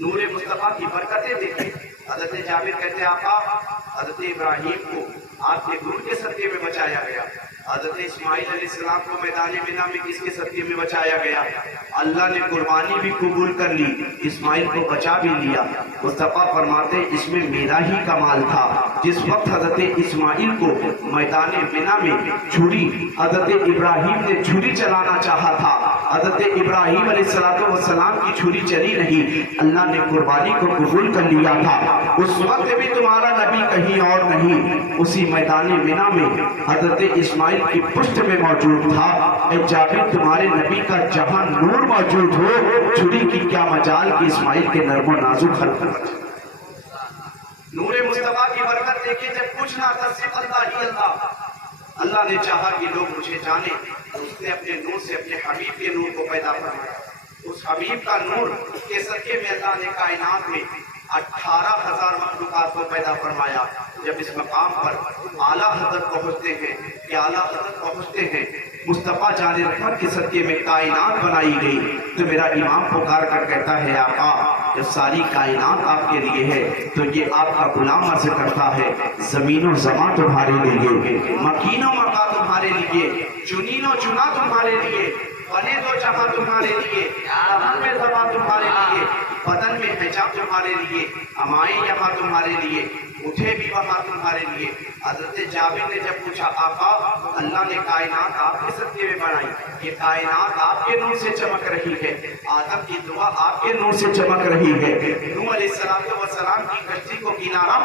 نور مصطفیٰ کی برکتیں دیکھیں. حضرت جابر کہتے ہیں آقا حضرت ابراہیم کو آپ کے نور کے صدقے میں بچایا گیا. حضرت اسماعیل علیہ السلام کو میدان منا میں کس کے صدقے میں بچایا گیا؟ اللہ نے قربانی بھی قبول کر لی, اسماعیل کو بچا بھی لیا. مصطفیٰ فرماتے ہیں اس میں میرا ہی کمال تھا. جس وقت حضرت اسماعیل کو میدان منا میں چھری حضرت ابراہیم نے چھری چلانا چاہا تھا, حضرت ابراہیم علیہ السلام کی چھری چلی نہیں, اللہ نے قربانی کو قبول کر لیا تھا. اس وقت بھی تمہارا نبی کہیں اور نہیں, اسی میدان منا میں حضرت اسماعیل کی پشت میں موجود تھا. اے جابر تمہارے نبی کا جہاں نور موجود ہو, چھری کی کیا مجال کہ اسماعیل کے نرم و نازک حرکت. نور مصطفیٰ کی برکت دیکھیں, جب کچھ نہ تھا صرف اللہ ہی اللہ. اللہ نے چاہا کہ لوگ مجھے جانے, اس نے اپنے نور سے اپنے حبیب کے نور کو پیدا فرمایا. اس حبیب کا نور کے صدقے میں اللہ نے کائنات میں 18,000 مخلوقات کو پیدا فرمایا. جب اس مقام پر اعلیٰ حضرت پہنچتے ہیں کہ اعلیٰ حضرت پہنچتے ہیں مصطفیٰ جان رحمت کے صدقے میں کائنات بنائی گئی, تو میرا امام پکار کر کہتا ہے آقا جب ساری کائنات آپ کے لیے ہے تو یہ آپ کا غلام عرض کرتا ہے زمین و زمان تمہارے لیے, مکین و مکا تمہارے لیے, چنین و چنا تمہارے لیے, بنے دو جہاں تمہارے لیے, بدن میں زبان تمہارے لیے, بدن میں حجاب تمہارے لیے, امائیں یہاں تمہارے لیے, اٹھے بھی وہاں تمہارے لیے. حضرت جابر نے جب پوچھا آقا اللہ نے کائنات آپ کے صدقے میں بنائی, یہ کائنات آپ کے نور سے چمک رہی ہے, آدم کی دعا آپ کے نور سے چمک رہی ہے, نوح علیہ السلام کی کشتی کو کنارہ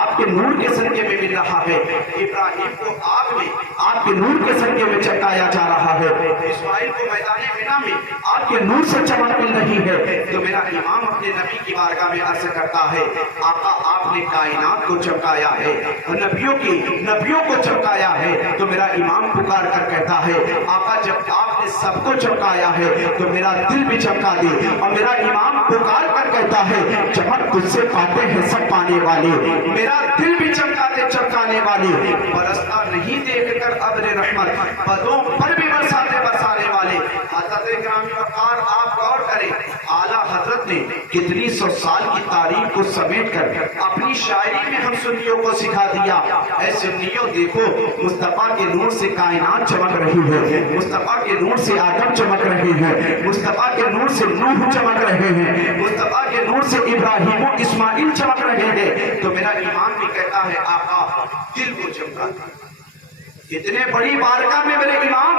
آپ کے نور کے صدقے میں مل رہا ہے, ابراہیم کو آگ میں آپ کے نور کے صدقے میں چمکایا جا رہا ہے, اسماعیل کو میدان منا میں آپ کے نور سے چمک مل رہی ہے. تو میرا امام اپنے نبی کی بارگاہ میں عرض کرتا ہے آقا آپ نے کائنات کو چمکایا ہے, نبیوں کو چمکایا ہے. تو میرا امام پکار کر کہتا ہے آقا جب آپ نے سب کو چمکایا ہے تو میرا دل بھی چمکا دے. اور میرا امام پکار کر کہتا ہے چمک تجھ سے پاتے ہیں سب پانے والے, میرا دل بھی چمکا دے چمکانے والے, برستا نہیں دیکھ کر ابر رحمت, بدوں پر بھی برساتے برسانے والے. حضرت گرامی وقار آپ غور کریں اعلیٰ حضرت نے کتنی سو سال کی تاریخ کو سمیٹ کر اپنی شاعری میں ہم سنیوں کو سکھا دیا. اے سنیوں دیکھو مصطفیٰ کے نور سے کائنات چمک رہی ہے, مصطفیٰ کے نور سے آدم چمک رہے ہیں, مصطفیٰ کے نور سے نوح چمک رہے ہیں, مصطفیٰ کے نور سے ابراہیم و اسماعیل چمک رہے ہیں. تو میرا امام بھی کہتا ہے آقا دل کو چمکا دیا. اتنے بڑی بارگاہ میں میرے امام,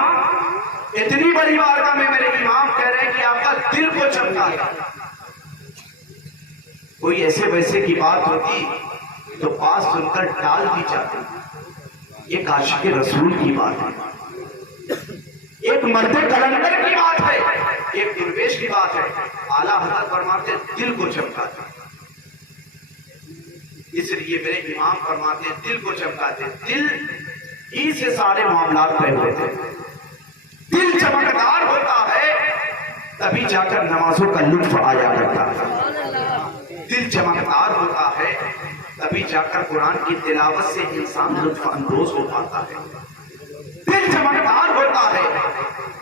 اتنی بڑی بارگاہ میں میرے امام کہہ رہے ہیں کہ آپ کا دل کو چمکا دیا. کوئی ایسے ویسے کی بات ہوتی تو پاس سن کر ڈال دی جاتی. ایک عاشق رسول کی بات ہے, ایک مرد کلندر کی بات ہے, ایک درویش کی بات ہے. اعلیٰ حضرت فرماتے دل کو چمکاتے, اس لیے میرے امام فرماتے دل کو چمکاتے. دل ہی سے سارے معاملات طے ہوتے ہیں. دل چمکدار ہوتا ہے تبھی جا کر نمازوں کا لطف آیا کرتا ہے. دل چمکدار ہوتا ہے تبھی جا کر قرآن کی تلاوت سے انسان لطف اندوز ہو پاتا ہے. دل چمکدار ہوتا ہے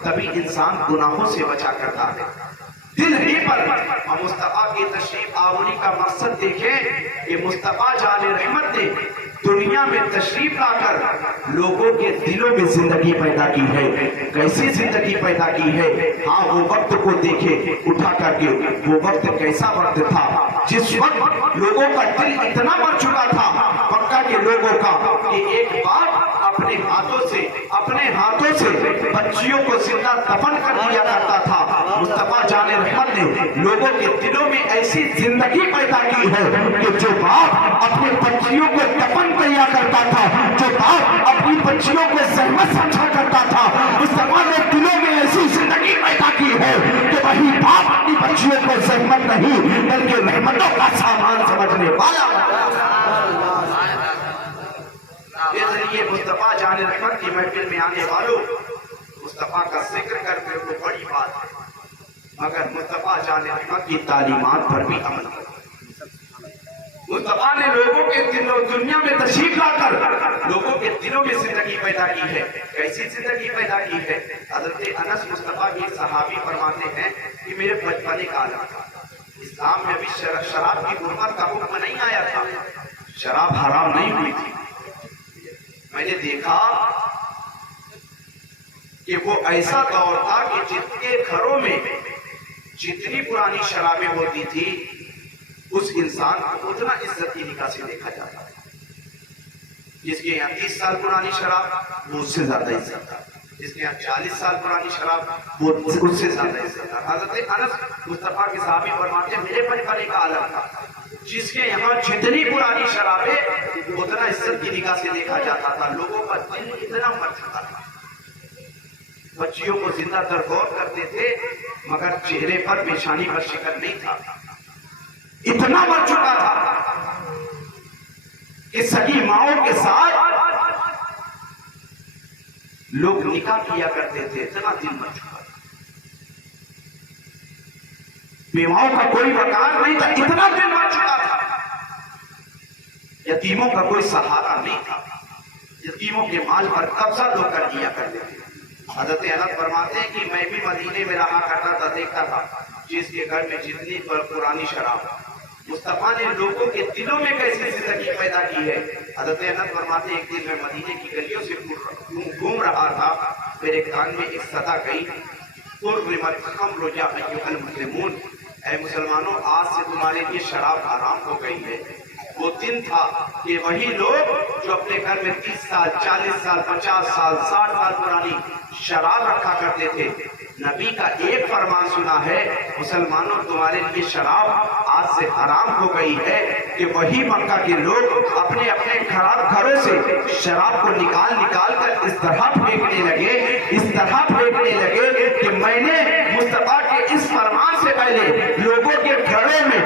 تبھی انسان گناہوں سے بچا کرتا ہے. دل ہی پر مصطفیٰ کی تشریف آوری کا مقصد دیکھیں کہ مصطفیٰ جان رحمت نے دنیا میں تشریف لا کر لوگوں کے دلوں میں زندگی پیدا کی ہے. کیسی زندگی پیدا کی ہے؟ ہاں وہ وقت کو دیکھے اٹھا کر کے, وہ وقت کیسا وقت تھا جس وقت لوگوں کا دل اتنا مر چکا تھا مکہ کے لوگوں کا کہ ایک باپ اپنے ہاتھوں سے بچیوں کو زندہ دفن کر دیا کرتا تھا. مصطفیٰ جان رحمت نے لوگوں کے دلوں میں ایسی زندگی پیدا کی ہے کہ جو باپ اپنے بچیوں کو دفن کیا کرتا تھا, جو باپ اپنی بچیوں کو زحمت سمجھا کرتا تھا, مصطفیٰ نے دلوں میں ایسی زندگی پیدا کی ہے کہ وہی باپ اپنی بچیوں کو زحمت نہیں بلکہ رحمتوں کا سامان سمجھنے والا. اس لیے مصطفیٰ جان رحمت کی محفل میں آنے والوں مصطفیٰ کا ذکر کرتے ہوئے بڑی بات ہے, مگر مصطفیٰ جان رحمت کی تعلیمات پر بھی عمل کرتے. مصطفیٰ نے لوگوں کے دلوں دنیا میں تشریف لا کر لوگوں کے دلوں میں زندگی پیدا کی ہے. کیسی زندگی پیدا کی ہے؟ حضرت انس مصطفیٰ کی صحابی فرماتے ہیں کہ میرے بچپنے کا عالم تھا, اس اسلام میں ابھی شراب کی حرمت کا حکم نہیں آیا تھا، شراب حرام نہیں ہوئی تھی۔ میں نے دیکھا کہ وہ ایسا دور تھا کہ جن کے گھروں میں جتنی پرانی شرابیں ہوتی تھی اس انسان کو اتنا عزت کی نگاہ سے دیکھا جاتا تھا۔ جس کے یہاں 30 سال پرانی شراب وہ اس سے زیادہ عزت تھا، جس کے یہاں 40 سال پرانی شراب وہ اس سے زیادہ عزت تھا۔ حضرت انس مصطفیٰ کے صحابی فرماتے ہیں میرے بچپنے کا عالم تھا، جس کے یہاں جتنی پرانی شرابیں اتنا عزت کی نگاہ سے دیکھا جاتا تھا، لوگوں کا دل اتنا مر چکا تھا، بچیوں کو زندہ درگور کرتے تھے مگر چہرے پر پیشانی پر شکن نہیں تھا، اتنا مر چکا تھا کہ سگی ماؤں کے ساتھ لوگ نکاح کیا کرتے تھے، اتنا دل مر چکا تھا، بیواؤں کا کوئی وقار نہیں تھا، اتنا دل مر چکا تھا، یتیموں کا کوئی سہارا نہیں تھا، یتیموں کے مال پر قبضہ لوگ کر دیا کرتے تھے۔ حضرت انس فرماتے ہیں کہ میں بھی مدینے میں رہا کرتا تھا، دیکھتا تھا جس کے گھر میں جتنی پرانی شراب، مصطفیٰ نے لوگوں کے دلوں میں کیسی زندگی پیدا کی ہے۔ حضرت انس فرماتے ہیں ایک دن میں مدینے کی گلیوں سے گھوم رہا تھا، میرے کان میں ایک صدا گئی، حرمت الخمر یا ایھا المسلمون، اے مسلمانوں آج سے تمہارے لیے شراب حرام ہو گئی ہے۔ وہ دن تھا کہ وہی لوگ جو اپنے گھر میں 30 سال 40 سال 50 سال 60 سال پرانی شراب رکھا کرتے تھے، نبی کا ایک فرمان سنا ہے مسلمانوں تمہارے لیے شراب آج سے حرام ہو گئی ہے، کہ وہی مکہ کے لوگ اپنے اپنے گھروں سے شراب کو نکال کر اس طرح پھینکنے لگے کہ میں نے مصطفیٰ کے اس فرمان سے پہلے لوگوں کے گھروں میں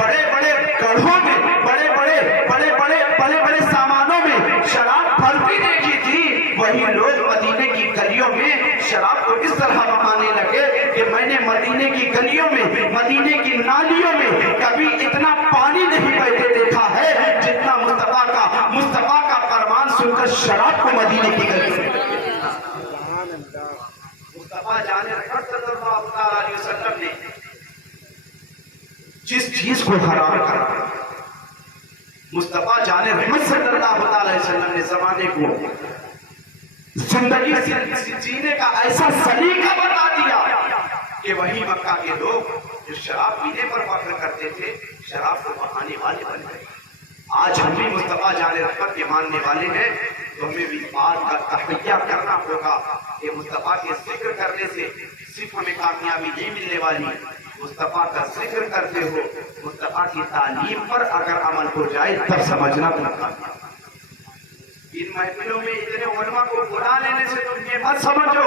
بڑے بڑے گڑھوں میں بڑے سامانوں میں شراب بھرتی دیکھی تھی، وہی لوگ مدینے کی گلیوں میں شراب کو اس طرح بہانے لگے کہ میں نے مدینے کی گلیوں میں مدینے کی نالیوں میں کبھی اتنا پانی نہیں بہتے دیکھا ہے جتنا مصطفیٰ کا فرمان سن کر شراب کو مدینے کی گلیوں میں۔ مصطفیٰ جان رحمت صلی اللہ علیہ وسلم نے جس چیز کو حرام کرا، مصطفیٰ جان رحمت صلی اللہ علیہ وسلم نے زمانے کو زندگی جینے کا ایسا سلیقہ بتا دیا کہ وہی مکہ کے لوگ جو شراب پینے پر فخر کرتے تھے شراب کو بہانے والے بن گئے۔ آج ہم بھی مصطفیٰ جان رحمت کے ماننے والے ہیں تو ہمیں بھی بات کا تحیہ کرنا ہوگا کہ مصطفیٰ کے ذکر کرنے سے صرف ہمیں کامیابی نہیں ملنے والی، مصطفیٰ کا ذکر کرتے ہو مصطفیٰ کی تعلیم پر اگر عمل ہو جائے تب سمجھنا تم ان محفلوں میں اتنے علماء کو بلا لینے سے تم یہ مت سمجھو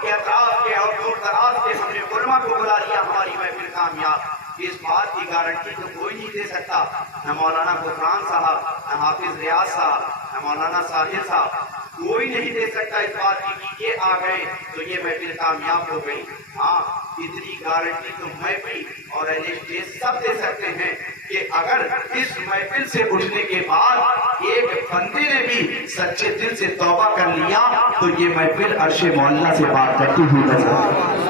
کہ اطراف کے اور دور دراز کے ہم نے علماء کو بلا لیا ہماری محفل کامیاب، اس بات کی گارنٹی تو کوئی نہیں دے سکتا، نہ مولانا غفران صاحب، نہ حافظ ریاض صاحب، نہ مولانا ساحل صاحب، کوئی نہیں دے سکتا اس بات کی کہ یہ آ گئے تو یہ محفل کامیاب ہو گئی۔ ہاں اتنی گارنٹی تو میں بھی اور اہل اسٹیج سب دے سکتے ہیں کہ اگر اس محفل سے اٹھنے کے بعد ایک بندے نے بھی سچے دل سے توبہ کر لیا تو یہ محفل عرش معلیٰ سے بات کرتی ہوئی نظر آئے۔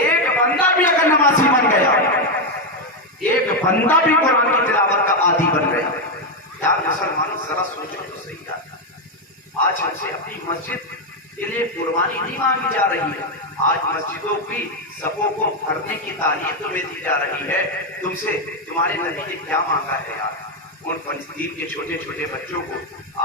ایک بندہ بھی اگر نمازی بن گیا، ایک بندہ بھی قرآن کی تلاوت کا عادی بن گیا، یار مسلمانوں ذرا سوچو تو صحیح ہے۔ آج ہم سے اپنی مسجد کے لیے قربانی نہیں مانگی جا رہی ہے، آج مسجدوں کی صفوں کو بھرنے کی تعلیم تمہیں دی جا رہی ہے، تم سے تمہارے نبی نے کیا مانگا ہے یار؟ ان فلسطین کے چھوٹے چھوٹے بچوں کو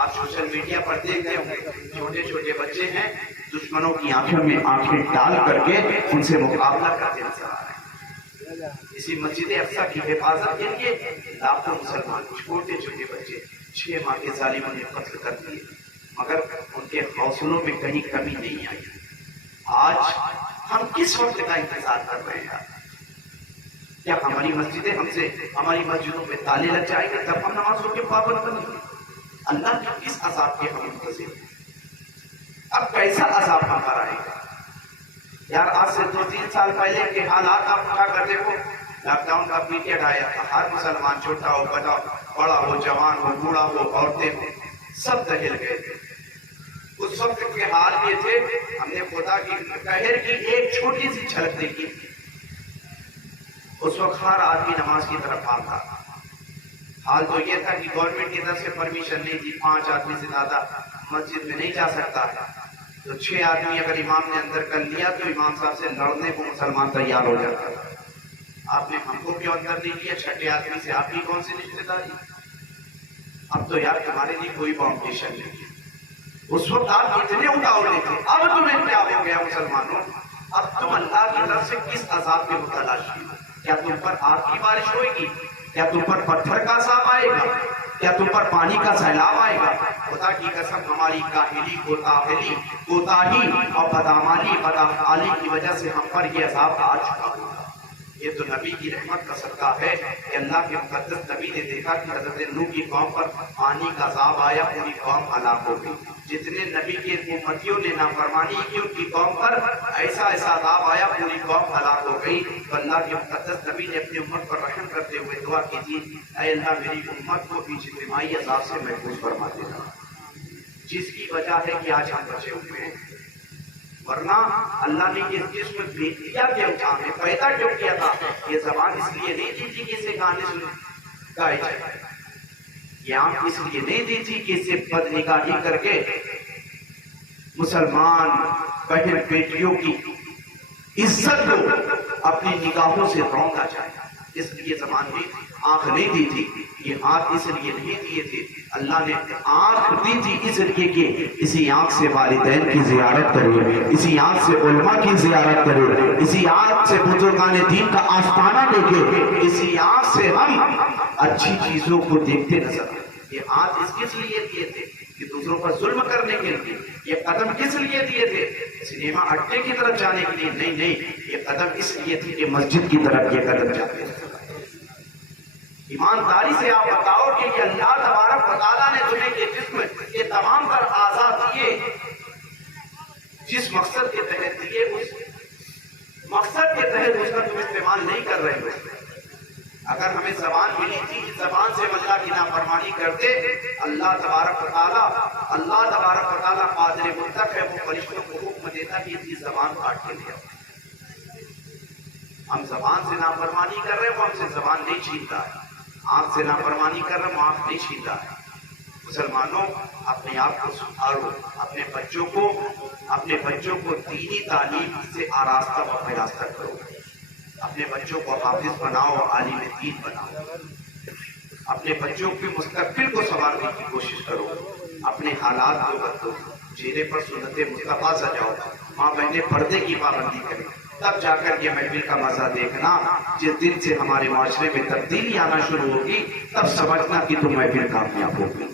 آپ سوشل میڈیا پر دیکھتے ہوں گے، چھوٹے چھوٹے بچے ہیں دشمنوں کی آنکھوں میں آنکھیں ڈال کر کے ان سے مقابلہ کرتے نظر آ رہے ہیں۔ اسی مسجد اقصیٰ کی حفاظت کے لیے لاکھوں مسلمان چھوٹے چھوٹے بچے 6 ماہ کے ظالموں نے قتل کر دیے، مگر ان کے حوصلوں میں کہیں کمی نہیں آئی۔ آج ہم کس وقت کا انتظار کر رہے ہیں؟ کیا ہماری مسجدیں ہماری مسجدوں میں تالے لگ جائیں گے تب ہم نمازوں کے پابند بنیں گے؟ اللہ کے کس عذاب کے ہم منتظر ہیں؟ اب کیسا عذاب ہم پر آئے گا یار؟ آج سے 2-3 سال پہلے کے حالات آپ اٹھا کر دیکھو، لاک ڈاؤن کا پیریڈ آیا تھا، ہر مسلمان چھوٹا ہو بڑا ہو جوان ہو بوڑھا ہو عورتیں ہو سب دہل گئے تھے۔ اس وقت کے حال یہ تھے ہم نے خدا کی قہر کی ایک چھوٹی سی جھلک دیکھی. اس وقت ہر آدمی نماز کی طرف بھاگا. حال تو یہ تھا کہ گورنمنٹ کی طرف سے پرمیشن نہیں تھی, 5 آدمی سے زیادہ مسجد میں نہیں جا سکتا ہے. تو 6 آدمی اگر امام نے اندر کر لیا تو امام صاحب سے لڑنے کو مسلمان تیار ہو جاتا تھا. آپ نے ہم کو کیوں اندر نہیں کیا؟ 6 آدمی سے آپ کی کون سی رشتے داری؟ اب تو یار تمہارے لیے کوئی فاؤنڈیشن نہیں. اس وقت آپ اتنے اٹاولے تھے, اب تمہیں کیا ہو گیا مسلمانوں؟ اب تم اللہ کی طرف سے کس عذاب میں مبتلا ہوئے؟ کیا تم پر آگ کی بارش ہوئے گی؟ کیا تم پر پتھر کا عذاب آئے گا؟ کیا تم پر پانی کا سیلاب آئے گا؟ خدا کی قسم ہماری کاہلی, کوتاہی اور بدعمالی کی وجہ سے ہم پر یہ عذاب آ چکا ہوگا. یہ تو نبی کی رحمت کا صدقہ ہے کہ اللہ کے مقدس نبی نے دیکھا کہ حضرت نوح کی قوم پر پانی کا عذاب آیا, پوری قوم ہلاک ہو گئی. جتنے نبی کے امتیوں نے نافرمانی کی ان کی قوم پر ایسا عذاب آیا, پوری قوم ہلاک ہو گئی. تو اللہ کے مقدس نبی نے اپنی امت پر رحم کرتے ہوئے دعا کی تھی, اے اللہ میری امت کو بھی اجتماعی عذاب سے محفوظ فرما دینا, جس کی وجہ ہے کہ آج ہم بچے ہوئے ہیں. ورنہ اللہ نے یہ جسم بھیج دیا کیا ہمیں پیدا کیوں کیا تھا؟ یہ زبان اس لیے نہیں دی تھی کہ اسے گانے گائے جائے, یہ آنکھ اس لیے نہیں دی تھی کہ اسے بدنگاہی کر کے مسلمان بہن بیٹیوں کی عزت کو اپنی نگاہوں سے روکا جائے. اس لیے زبان دی تھی, آنکھ نہیں دی تھی. یہ ہاتھ اس لیے نہیں دیے تھے, اللہ نے آنکھ دی تھی اس لیے کہ اسی آنکھ سے والدین کی زیارت کرے, اسی آنکھ سے علماء کی زیارت کرے, اسی آنکھ سے بزرگان دین کا آستانہ دیکھے, اسی آنکھ سے ہم اچھی چیزوں کو دیکھتے نظر آئے. یہ ہاتھ اس کس لیے دیے تھے کہ دوسروں پر ظلم کرنے کے لیے. یہ قدم کس لیے دیے تھے؟ سنیما اڈے کی طرف جانے کے لیے نہیں. یہ قدم اس لیے تھی کہ مسجد کی طرف یہ قدم جاتے تھے. ایمانداری سے آپ بتاؤ کہ یہ اللہ تبارک و تعالیٰ نے تمہیں یہ جسم, یہ تمام تر آزاد دیے, جس مقصد کے تحت دیے اس مقصد کے تحت اس کا تم استعمال نہیں کر رہے ہو. اگر ہمیں زبان ملی تھی, اس زبان سے اللہ کی نافرمانی کرتے, اللہ تبارک و تعالیٰ قادر مطلق ہے, وہ فرشتوں کو حکم دیتا کہ اس کی زبان کاٹ کے لیا. ہم زبان سے نافرمانی کر رہے ہیں, وہ ہم سے زبان نہیں چھینتا ہے. آنکھ سے نافرمانی کر رہے ہیں, وہ آنکھ نہیں چھینتا ہے. مسلمانوں اپنے آپ کو سدھارو, اپنے بچوں کو دینی تعلیم سے آراستہ و پیراستہ کرو. اپنے بچوں کو حافظ بناؤ, عالم دین بناؤ. اپنے بچوں کے مستقبل کو سنوارنے کی کوشش کرو. اپنے حالات کو بدلو, چہرے پر سنت مصطفیٰ سجاؤ, ماں بہنیں پردے کی پابندی کریں. تب جا کر یہ محفل کا مزہ دیکھنا. جس دن سے ہمارے معاشرے میں تبدیلی آنا شروع ہوگی, تب سمجھنا کہ تم محفل کامیاب ہوگی.